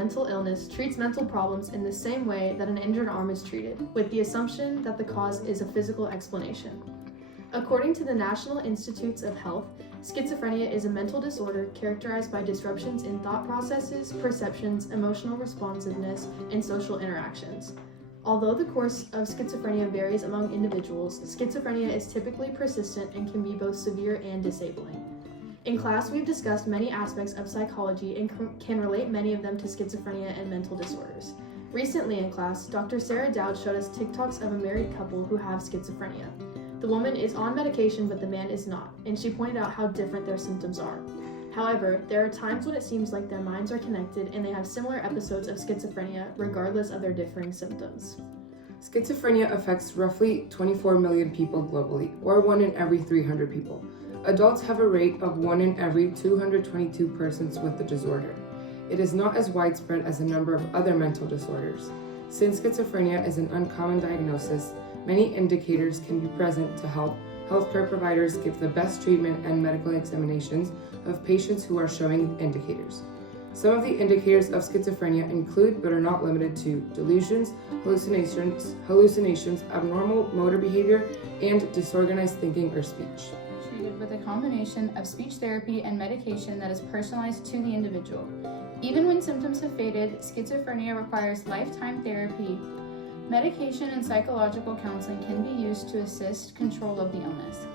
mental illness treats mental problems in the same way that an injured arm is treated, with the assumption that the cause is a physical explanation. According to the National Institutes of Health, schizophrenia is a mental disorder characterized by disruptions in thought processes, perceptions, emotional responsiveness, and social interactions. Although the course of schizophrenia varies among individuals, schizophrenia is typically persistent and can be both severe and disabling. In class, we've discussed many aspects of psychology and can relate many of them to schizophrenia and mental disorders. Recently in class, Dr. Sarah Dowd showed us TikToks of a married couple who have schizophrenia. The woman is on medication, but the man is not, and she pointed out how different their symptoms are. However, there are times when it seems like their minds are connected and they have similar episodes of schizophrenia, regardless of their differing symptoms. Schizophrenia affects roughly 24 million people globally, or 1 in every 300 people. Adults have a rate of 1 in every 222 persons with the disorder. It is not as widespread as a number of other mental disorders. Since schizophrenia is an uncommon diagnosis, many indicators can be present to help healthcare providers give the best treatment and medical examinations of patients who are showing indicators. Some of the indicators of schizophrenia include, but are not limited to, delusions, hallucinations, abnormal motor behavior, and disorganized thinking or speech. Treated with a combination of speech therapy and medication that is personalized to the individual. Even when symptoms have faded, schizophrenia requires lifetime therapy. Medication and psychological counseling can be used to assist control of the illness.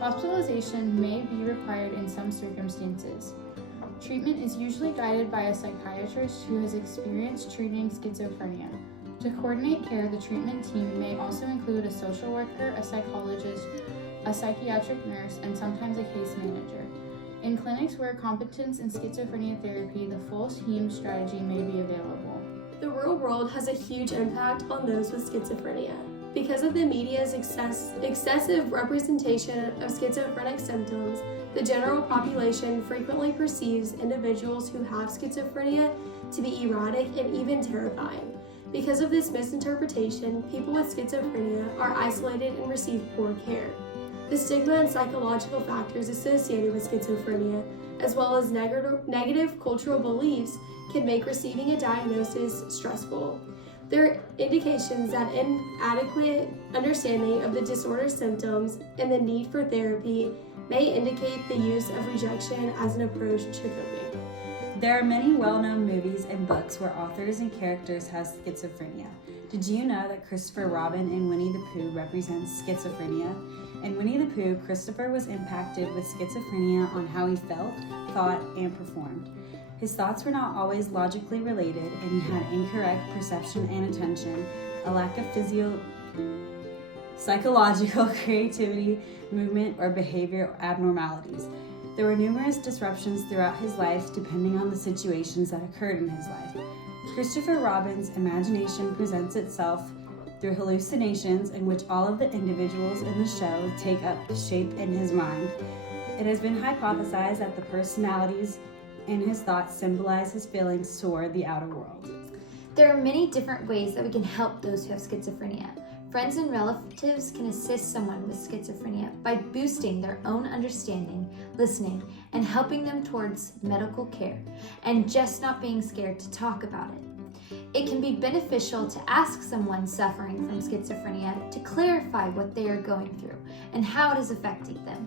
Hospitalization may be required in some circumstances. Treatment is usually guided by a psychiatrist who has experience treating schizophrenia. To coordinate care, the treatment team may also include a social worker, a psychologist, a psychiatric nurse, and sometimes a case manager. In clinics where competence in schizophrenia therapy, the full team strategy may be available. The real world has a huge impact on those with schizophrenia. Because of the media's excessive representation of schizophrenic symptoms, the general population frequently perceives individuals who have schizophrenia to be erratic and even terrifying. Because of this misinterpretation, people with schizophrenia are isolated and receive poor care. The stigma and psychological factors associated with schizophrenia, as well as negative cultural beliefs, can make receiving a diagnosis stressful. There are indications that inadequate understanding of the disorder's symptoms and the need for therapy may indicate the use of rejection as an approach to coping. There are many well-known movies and books where authors and characters have schizophrenia. Did you know that Christopher Robin in Winnie the Pooh represents schizophrenia? In Winnie the Pooh, Christopher was impacted with schizophrenia on how he felt, thought, and performed. His thoughts were not always logically related, and he had incorrect perception and attention, a lack of psychological creativity, movement, or behavior abnormalities. There were numerous disruptions throughout his life depending on the situations that occurred in his life. Christopher Robin's imagination presents itself through hallucinations in which all of the individuals in the show take up shape in his mind. It has been hypothesized that the personalities in his thoughts symbolize his feelings toward the outer world. There are many different ways that we can help those who have schizophrenia. Friends and relatives can assist someone with schizophrenia by boosting their own understanding, listening, and helping them towards medical care, and just not being scared to talk about it. It can be beneficial to ask someone suffering from schizophrenia to clarify what they are going through and how it is affecting them.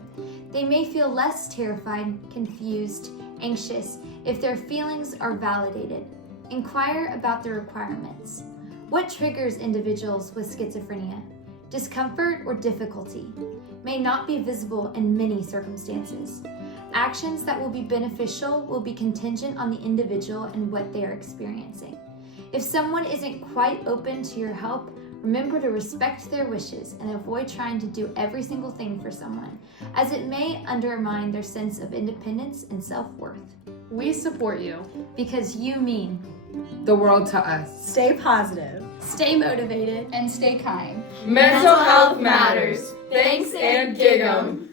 They may feel less terrified, confused, anxious if their feelings are validated. Inquire about the requirements. What triggers individuals with schizophrenia? Discomfort or difficulty may not be visible in many circumstances. Actions that will be beneficial will be contingent on the individual and what they are experiencing. If someone isn't quite open to your help, remember to respect their wishes and avoid trying to do every single thing for someone, as it may undermine their sense of independence and self-worth. We support you Because you mean The world to us. Stay positive. Stay motivated. And stay kind. Mental health matters. Thanks and gig 'em.